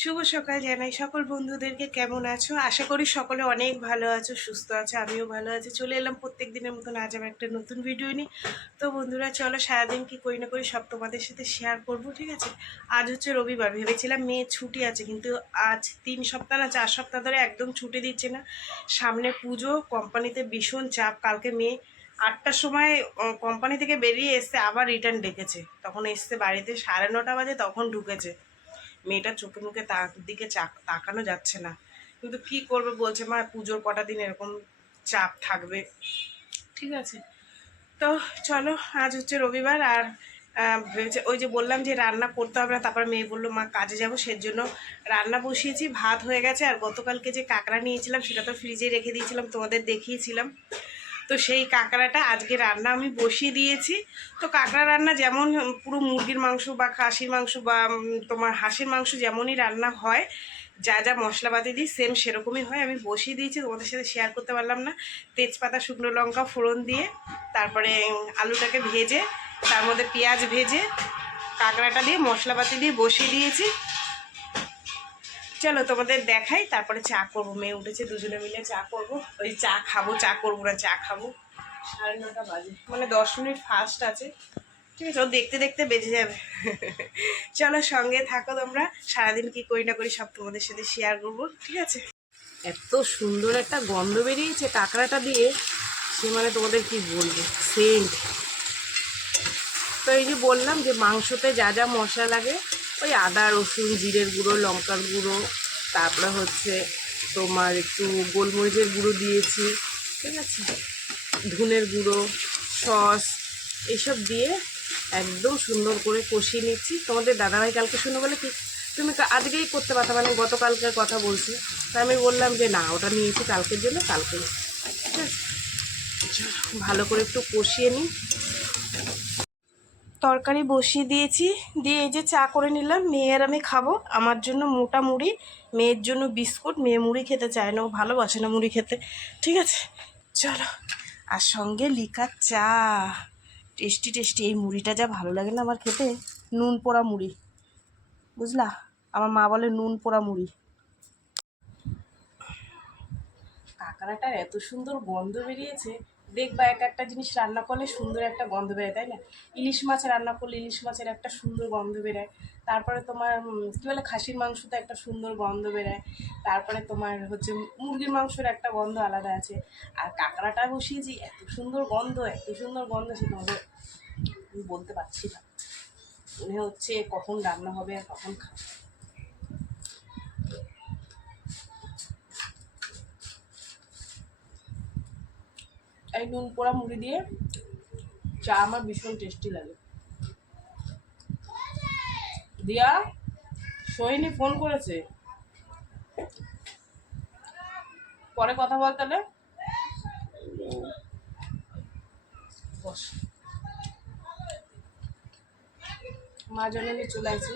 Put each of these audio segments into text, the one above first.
শুভ সকাল জানাই সকল বন্ধুদেরকে। কেমন আছো? আশা করি সকলে অনেক ভালো আছো, সুস্থ আছো। আমিও ভালো আছি। চলে এলাম প্রত্যেক দিনের মতন আজ আবার একটা নতুন ভিডিও নিয়ে। তো বন্ধুরা চলো, সারাদিন কি করি না করি সব তোমাদের সাথে শেয়ার করব, ঠিক আছে? আজ হচ্ছে রবিবার, ভেবেছিলাম মেয়ের ছুটি আছে, কিন্তু আজ 3 সপ্তাহ না 4 সপ্তাহ ধরে একদম ছুটি দিচ্ছে না। সামনে পুজো, কোম্পানিতে ভীষণ চাপ। কালকে মেয়ে 8টার সময় কোম্পানি থেকে বেরিয়ে এসছে, আবার রিটার্ন ডেকেছে। তখন এসছে বাড়িতে 9:30 বাজে, তখন ঢুকেছে। মেয়েটার চোখে মুখে তার দিকে তাকানো যাচ্ছে না, কিন্তু কি করবে, বলছে মা পুজোর কটা দিন এরকম চাপ থাকবে, ঠিক আছে? তো চলো, আজ হচ্ছে রবিবার। আর ভেবেছে, ওই যে বললাম যে রান্না করতে হবে না, তারপর মেয়ে বললো মা কাজে যাবো, সেজন্য রান্না বসিয়েছি। ভাত হয়ে গেছে, আর গতকালকে যে কাঁকড়া নিয়েছিলাম সেটা তো ফ্রিজে রেখে দিয়েছিলাম, তোমাদের দেখিয়েছিলাম। তো সেই কাঁকড়াটা আজকে রান্না আমি বসিয়ে দিয়েছি। তো কাঁকড়া রান্না যেমন পুরো মুরগির মাংস বা খাসির মাংস বা তোমার হাঁসের মাংস যেমনই রান্না হয়, যা যা মশলাপাতি দিই সেম সেরকমই হয়। আমি বসিয়ে দিয়েছি, তোমাদের সাথে শেয়ার করতে পারলাম না। তেজপাতা, শুকনো লঙ্কা ফোড়ন দিয়ে, তারপরে আলুটাকে ভেজে, তার মধ্যে পেঁয়াজ ভেজে, কাঁকড়াটা দিয়ে মশলাপাতি দিয়ে বসিয়ে দিয়েছি। চলো তোমাদের দেখাই, তারপরে চা করবো। মেয়ে উঠেছে, দুজনে মিলে চা করব। ওই চা খাবো, চা করবো না, চা খাবো। 9:30 বাজে, মানে 10 মিনিট ফাস্ট আছে, ঠিক আছে? ও দেখতে দেখতে বেজে যাবে। চলো সঙ্গে থাকো তোমরা, সারাদিন কি করি না করি সব তোমাদের সাথে শেয়ার করবো, ঠিক আছে? এত সুন্দর একটা গন্ধ বেরিয়েছে কাঁকড়াটা দিয়ে, সে মানে তোমাদের কি বলবো, সেন্ট। তো এই যে বললাম যে মাংসতে যা যা মশলা লাগে, ওই আদা রসুন জিরের গুঁড়ো, লঙ্কার গুঁড়ো, তারপরে হচ্ছে তোমার একটু গোলমরিচের গুঁড়ো দিয়েছি, ঠিক আছে, ধনের গুঁড়ো, সস, এইসব দিয়ে একদম সুন্দর করে কষিয়ে নিচ্ছি। তোমাদের দাদাভাই কালকে শুনে বলে কি তুমি আজকেই করতে পারতা, মানে গতকালকের কথা বলছি। তা আমি বললাম যে না, ওটা নিয়েছি কালকের জন্য, কালকে, ঠিক আছে? ভালো করে একটু কষিয়ে নিই। তরকারি বসিয়ে দিয়েছি, দিয়ে এই যে চা করে নিলাম। মেয়ের আমি খাবো, আমার জন্য মোটা মুড়ি, মেয়ের জন্য বিস্কুট। মেয়ে মুড়ি খেতে চায় না, ও ভালোবাসে না মুড়ি খেতে, ঠিক আছে? চলো, আর সঙ্গে লিকার চা, টেস্টি টেস্টি। এই মুড়িটা যা ভালো লাগে না আমার খেতে, নুন পোড়া মুড়ি, বুঝলা? আমার মা বলে নুন পোড়া মুড়ি। কাঁকড়াটার এত সুন্দর গন্ধ বেরিয়েছে, দেখবা এক একটা জিনিস রান্না করলে সুন্দর একটা গন্ধ বেরোয়, তাই না? ইলিশ মাছ রান্না করলে ইলিশ মাছের একটা সুন্দর গন্ধ বেরোয়। তারপরে তোমার কী বলে, খাসির মাংসতে একটা সুন্দর গন্ধ বেরোয়। তারপরে তোমার হচ্ছে মুরগির মাংসের একটা গন্ধ আলাদা আছে। আর কাঁকড়াটা বসিয়েছি, এত সুন্দর গন্ধ, এত সুন্দর গন্ধ, সে তোমাদের আমি বলতে পারছি না। মনে হচ্ছে কখন রান্না হবে আর কখন খাবো। এই নুন পোড়া মুড়ি দিয়ে চা আমার ভীষণ টেস্টি লাগে। দিয়া, সোহিনী ফোন করেছে, পরে কথা বল তাহলে। বস, মা জননী চলে আসছে।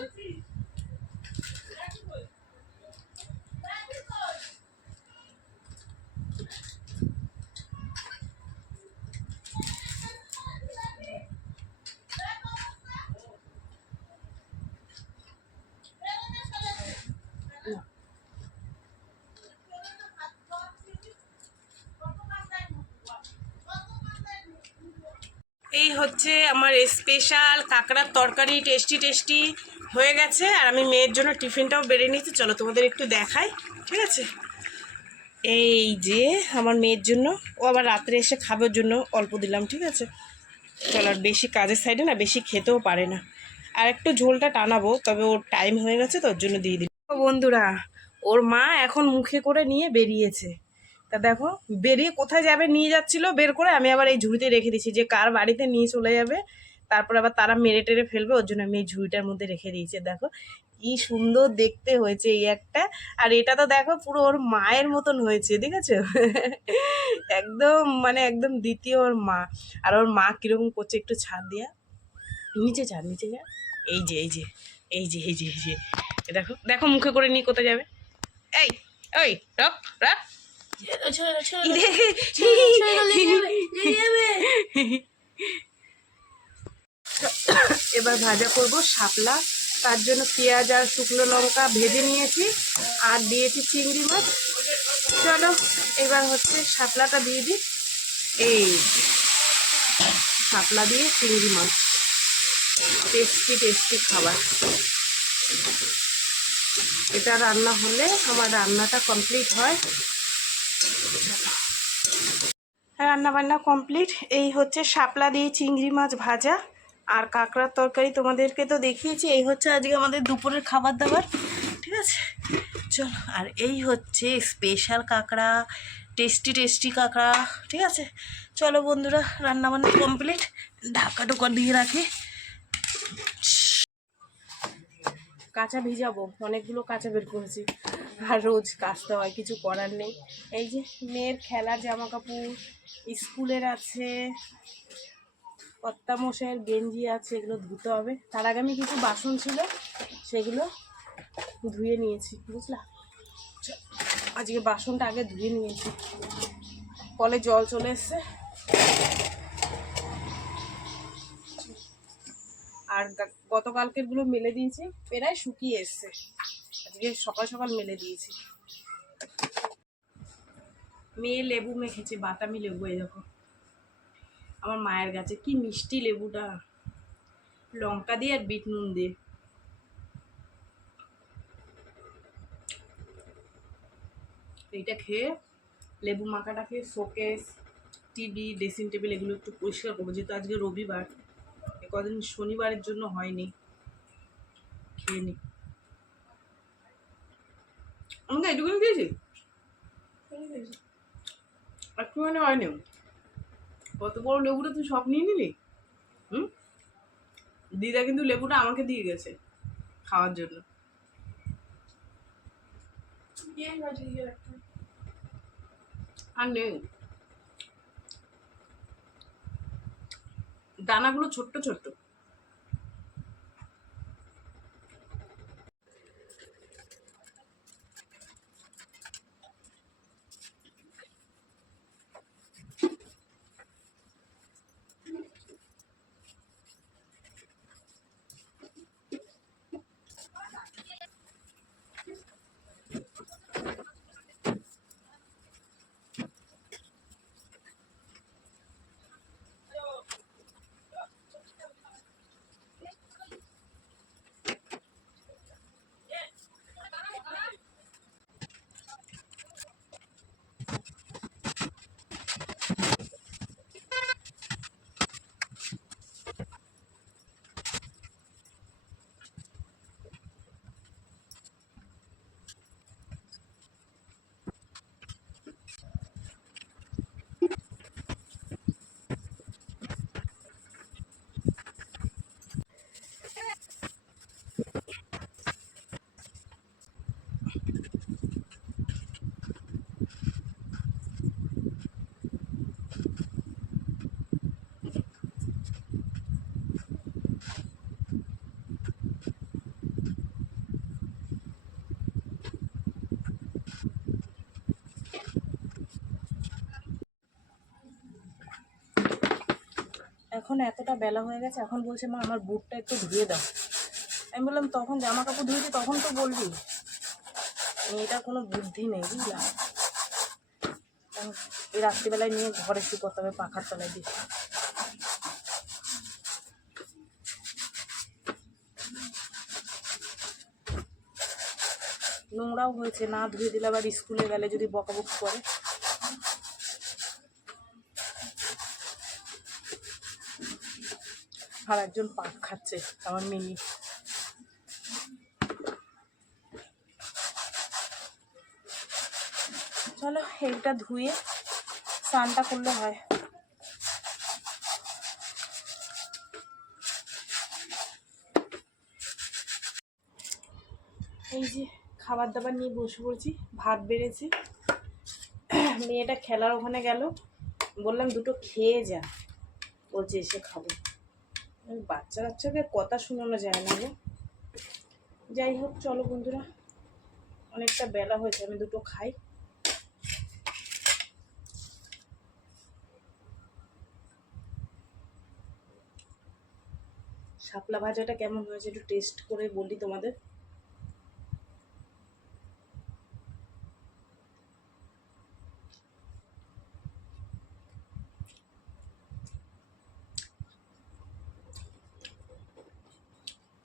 এই হচ্ছে আমার স্পেশাল কাঁকড়ার তরকারি, টেস্টি টেস্টি হয়ে গেছে। আর আমি মেয়ের জন্য টিফিনটাও বেড়ে নিয়েছি, চলো তোমাদের একটু দেখাই, ঠিক আছে? এই যে আমার মেয়ের জন্য, ও আবার রাত্রে এসে খাবার জন্য অল্প দিলাম, ঠিক আছে? চলো, আর বেশি কাজের সাইডে না, বেশি খেতেও পারে না। আর একটু ঝোলটা টানাবো, তবে ওর টাইম হয়ে গেছে, তোর জন্য দিয়ে দিলাম। বন্ধুরা, ওর মা এখন মুখে করে নিয়ে বেরিয়েছে। তা দেখো, বেরিয়ে কোথায় যাবে নিয়ে যাচ্ছিল বের করে, আমি আবার এই ঝুড়িতে রেখে দিয়েছি, যে কার বাড়িতে নিয়ে চলে যাবে, তারপর আবার তারা মেরে টেরে ফেলবে, ওর জন্য আমি এই ঝুড়িটার মধ্যে রেখে দিয়েছি। দেখো কি সুন্দর দেখতে হয়েছে এই একটা। আর এটা তো দেখো পুরো ওর মায়ের মতন হয়েছে, দেখেছো? একদম মানে একদম দ্বিতীয় ওর মা। আর ওর মা কিরকম করছে, একটু ছাড় দিয়া, নিচে যা, নিচে যা। এই যে এই যে এই যে এই যে এই যে দেখো, দেখো মুখে করে নিয়ে কোথায় যাবে। এই, ওই রাখ রাখ। এবার ভাজা করব শাপলা তার জন্য পেঁয়াজ আর শুকনো লঙ্কা ভেজে নিয়েছি আর দিয়েছি চিংড়ি মাছ। চলো এবার হচ্ছে শাপলাটা দিয়ে দিই। এই শাপলা দিয়ে চিংড়ি মাছ, টেস্টি টেস্টি খাবার। এটা রান্না হলে আমার রান্নাটা কমপ্লিট হয়। রান্না বান্না কমপ্লিট। এই হচ্ছে শাপলা দিয়ে চিংড়ি মাছ ভাজা আর কাঁকড়ার তরকারি, তোমাদেরকে তো দেখিয়েছি। এই হচ্ছে আজকে আমাদের দুপুরের খাবার দাবার, ঠিক আছে। চলো, আর এই হচ্ছে স্পেশাল কাঁকড়া, টেস্টি টেস্টি কাঁকড়া, ঠিক আছে। চলো বন্ধুরা, রান্না বান্না কমপ্লিট, ঢাকা ঢোকা দিয়ে রাখি। কাঁচা ভিজাবো, অনেকগুলো কাঁচা বের করেছি আর রোজ কাচতে হয়, কিছু করার নেই। এই যে মেয়ের খেলার জামা কাপড়, স্কুলের আছে, কর্তামশাইয়ের গেঞ্জি আছে, এগুলো ধুতে হবে। তার আগে আমি কিছু বাসন ছিল সেগুলো ধুয়ে নিয়েছি, বুঝলা। আজকে বাসনটা আগে ধুয়ে নিয়েছি, কলে জল চলে এসছে। আর গতকালকেরগুলো মেলে দিয়েছি, প্রায় শুকিয়ে এসছে। আজকে সকাল সকাল মেলে দিয়েছি। মেয়ে লেবু মেখেছে, বাতামি লেবু, এই দেখো আমার মায়ের গাছে, কি মিষ্টি লেবুটা, লঙ্কা দিয়ে আর বিট নুন দিয়ে। এইটা খেয়ে, লেবু মাখাটা খেয়ে শোকেস, টিভি, ড্রেসিং টেবিল এগুলো একটু পরিষ্কার করবো, যেহেতু আজকে রবিবার, কদিন শনিবারের জন্য হয়নি, খেয়ে নি। আমাকে এটুকুনি দিয়েছি, একটুখানি হয়নি। কত বড় লেবুটা তুই সব নিয়ে নিলি। দিদা কিন্তু লেবুটা আমাকে দিয়ে গেছে খাওয়ার জন্য। আর নেই, দানাগুলো ছোট্ট ছোট্ট। এখন এতটা বেলা হয়ে গেছে, এখন বলছে মা আমার বুটটা একটু ধুয়ে দাও। আমি বললাম তখন জামা কাপড় ধুয়েছি, তখন তো বলবি। মেয়েটার কোনো বুদ্ধি নেই, বুঝলাম। এই রাত্রিবেলায় নিয়ে ঘরে শুকোতে হবে, পাখার তলায় দিয়ে। নোংরাও হয়েছে, না ধুয়ে দিলে আবার স্কুলে গেলে যদি বকাবকি করে। আর একজন পাক খাচ্ছে, আমার মিনি। চলো এইটা ধুয়ে স্নানটা করলে হয়। এই যে খাবার দাবার নিয়ে বসে পড়েছি, ভাত বেড়েছি। মেয়েটা খেলার ওখানে গেল, বললাম দুটো খেয়ে যা, বলছে এসে খাবো। বাচ্চা বাচ্চাকে কথা শোনানো যায় না গো। যাই হোক, চলো বন্ধুরা, অনেকটা বেলা হয়েছে, আমি দুটো খাই। শাপলা ভাজাটা কেমন হয়েছে একটু টেস্ট করে বলি তোমাদের।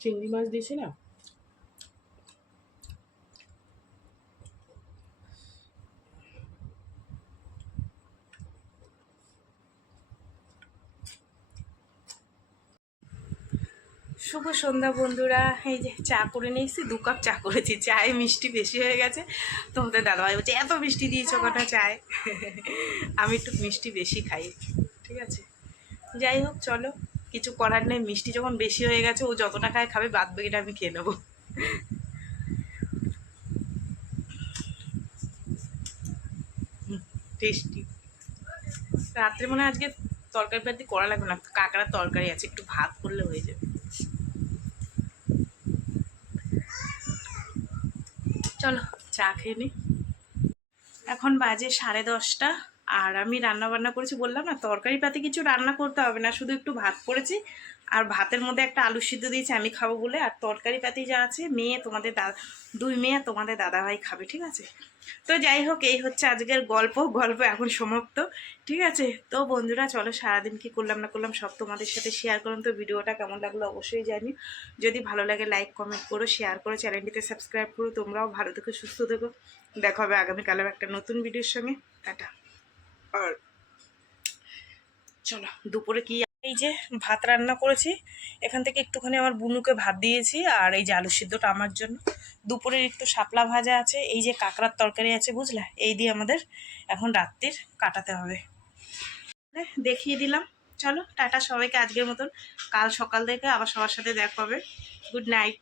চিংড়ি মাছ দিয়েছি না, শুভ সন্ধ্যা বন্ধুরা। এই যে চা করে নিয়েছি, 2 কাপ চা করেছি। চায়ে মিষ্টি বেশি হয়ে গেছে, তোমাদের দাদাভাই বলছে এত মিষ্টি দিয়েছো কটা চায়। আমি একটু মিষ্টি বেশি খাই, ঠিক আছে। যাই হোক চলো, কিছু করার নেই, মিষ্টি যখন বেশি হয়ে গেছে ও যতটা খায় খাবে, বাদ বাকিটা আমি খেয়ে নেবো। টেস্টি। রাত্রে মনে হয় আজকে তরকারি পাতি করা লাগবে না, কাঁকড়ার তরকারি আছে, একটু ভাত করলে হয়ে যাবে। চলো চা খেয়ে নিই। এখন বাজে 10:30, আর আমি রান্না বান্না করেছি বললাম না, তরকারি পাতি কিছু রান্না করতে হবে না, শুধু একটু ভাত করেছি। আর ভাতের মধ্যে একটা আলু সিদ্ধ দিয়েছি আমি খাবো বলে, আর তরকারি পাতি যা আছে মেয়ে তোমাদের দাদা, 2 মেয়ে তোমাদের দাদাভাই খাবে, ঠিক আছে। তো যাই হোক, এই হচ্ছে আজকের গল্প এখন সমাপ্ত, ঠিক আছে। তো বন্ধুরা চলো, সারাদিন কি করলাম না করলাম সব তোমাদের সাথে শেয়ার করলাম। তো ভিডিওটা কেমন লাগলো অবশ্যই জানি, যদি ভালো লাগে লাইক কমেন্ট করো, শেয়ার করো, চ্যানেলটিতে সাবস্ক্রাইব করো। তোমরাও ভালো থেকো, সুস্থ থেকো। দেখা হবে আগামীকালেও একটা নতুন ভিডিওর সঙ্গে। টাটা। আর চলো দুপুরে কি, এই যে ভাত রান্না করেছি, এখান থেকে একটুখানি আমার বুনুকে ভাত দিয়েছি, আর এই যে আলু সিদ্ধটা আমার জন্য। দুপুরের একটু শাপলা ভাজা আছে, এই যে কাঁকড়ার তরকারি আছে, বুঝলে, এই দিয়ে আমাদের এখন রাত্রির কাটাতে হবে। দেখিয়ে দিলাম। চলো টাটা সবাইকে আজকের মতন, কাল সকাল থেকে আবার সবার সাথে দেখা হবে। Good night.